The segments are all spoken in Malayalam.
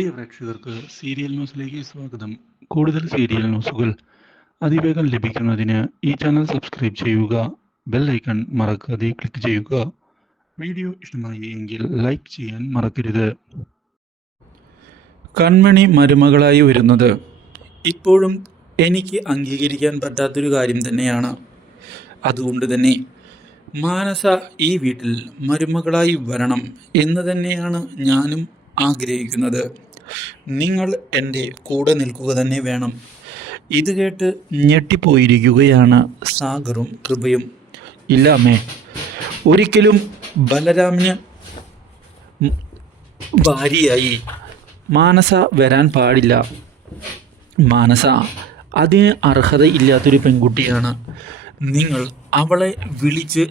പ്രിയ പ്രേക്ഷകർക്ക് സീരിയൽ ന്യൂസിലേക്ക് സ്വാഗതം. കൂടുതൽ സീരിയൽ ന്യൂസുകൾ അതിവേഗം ലഭിക്കുന്നതിന് ഈ ചാനൽ സബ്സ്ക്രൈബ് ചെയ്യുക ബെൽ ഐക്കൺ മറക്കാതെ ക്ലിക്ക് ചെയ്യുക. വീഡിയോ ഇഷ്ടമായി എങ്കിൽ ലൈക്ക് ചെയ്യാൻ മറക്കരുത്. കൺമണി മരുമകളായി വരുന്നത്. ഇപ്പോഴും എനിക്ക് അംഗീകരിക്കാൻ പറ്റാത്തൊരു കാര്യം തന്നെയാണ്. അതുകൊണ്ട് തന്നെ മാനസ ഈ വീട്ടിൽ മരുമകളായി വരണം എന്ന് തന്നെയാണ് ഞാനും ആഗ്രഹിക്കുന്നത്. നിങ്ങൾ എന്റെ കൂടെ നിൽക്കുക തന്നെ വേണം. ഇത് കേട്ട് ഞെട്ടിപ്പോയിരിക്കുകയാണ് സാഗറും കൃപയും. ഇല്ലാമേ ഒരിക്കലും ബലരാമിന് ഭാര്യയായി. മാനസ വരാൻ പാടില്ല. മാനസ അതിന് അർഹതയില്ലാത്തൊരു പെൺകുട്ടിയാണ്. നിങ്ങൾ അവളെ വിളിച്ച്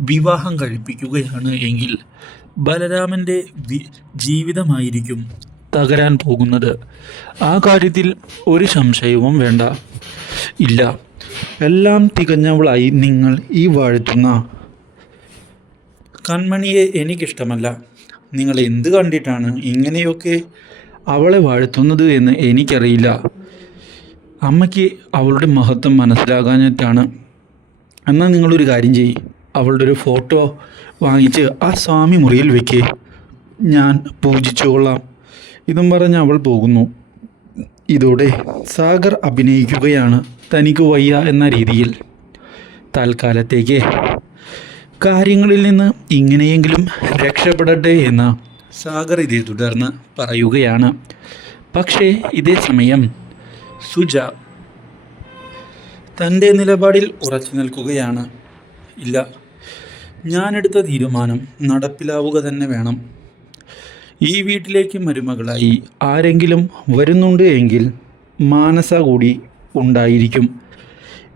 വിവാഹം കഴിപ്പിക്കുകയാണ് എങ്കിൽ ബലരാമന്റെ ജീവിതമായിരിക്കും തകരാൻ പോകുന്നത്. ആ കാര്യത്തിൽ ഒരു സംശയവും വേണ്ട. ഇല്ല. എല്ലാം തികഞ്ഞവളായി നിങ്ങൾ ഈ വാഴ്ത്തുന്ന കൺമണിയെ എനിക്കിഷ്ടമല്ല. നിങ്ങൾ എന്ത് കണ്ടിട്ടാണ് ഇങ്ങനെയൊക്കെ അവളെ വാഴ്ത്തുന്നത് എന്ന് എനിക്കറിയില്ല. അമ്മയ്ക്ക് അവളുടെ മഹത്വം മനസ്സിലാകാഞ്ഞിട്ടാണ്. എന്നാൽ നിങ്ങളൊരു കാര്യം ചെയ്യ്. അവളുടെ ഒരു ഫോട്ടോ വാങ്ങിച്ച് ആ സ്വാമി മുറിയിൽ വെക്കേ. ഞാൻ പൂജിച്ചുകൊള്ളാം ഇതും പറഞ്ഞ് അവൾ പോകുന്നു. ഇതോടെ സാഗർ അഭിനയിക്കുകയാണ് തനിക്ക് വയ്യ എന്ന രീതിയിൽ. തൽക്കാലത്തേക്ക് കാര്യങ്ങളിൽ നിന്ന് ഇങ്ങനെയെങ്കിലും രക്ഷപ്പെടട്ടെ എന്ന് സാഗർ ഇതേ തുടർന്ന് പറയുകയാണ്. പക്ഷേ ഇതേ സമയം സുജ തന്റെ നിലപാടിൽ ഉറച്ചു നിൽക്കുകയാണ്. ഇല്ല ഞാനെടുത്ത തീരുമാനം നടപ്പിലാവുക തന്നെ വേണം. ഈ വീട്ടിലേക്ക് മരുമകളായി ആരെങ്കിലും വരുന്നുണ്ട് എങ്കിൽ മാനസ കൂടി ഉണ്ടായിരിക്കും.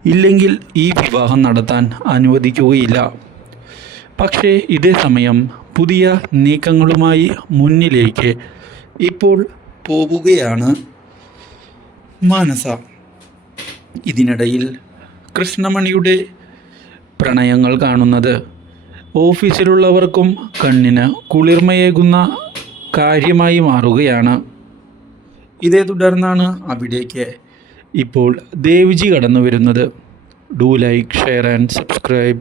ഇല്ലെങ്കിൽ ഈ വിവാഹം നടത്താൻ അനുവദിക്കുകയില്ല. പക്ഷേ ഇതേ സമയം പുതിയ നീക്കങ്ങളുമായി മുന്നിലേക്ക് ഇപ്പോൾ പോവുകയാണ് മാനസ. ഇതിനിടയിൽ കൃഷ്ണമണിയുടെ പ്രണയങ്ങൾ കാണുന്നത് ഓഫീസിലുള്ളവർക്കും കണ്ണിന് കുളിർമയേകുന്ന കാര്യമായി മാറുകയാണ്. ഇതേ തുടർന്നാണ് അവിടേക്ക് ഇപ്പോൾ ദേവിജി കടന്നു വരുന്നത് do like share and subscribe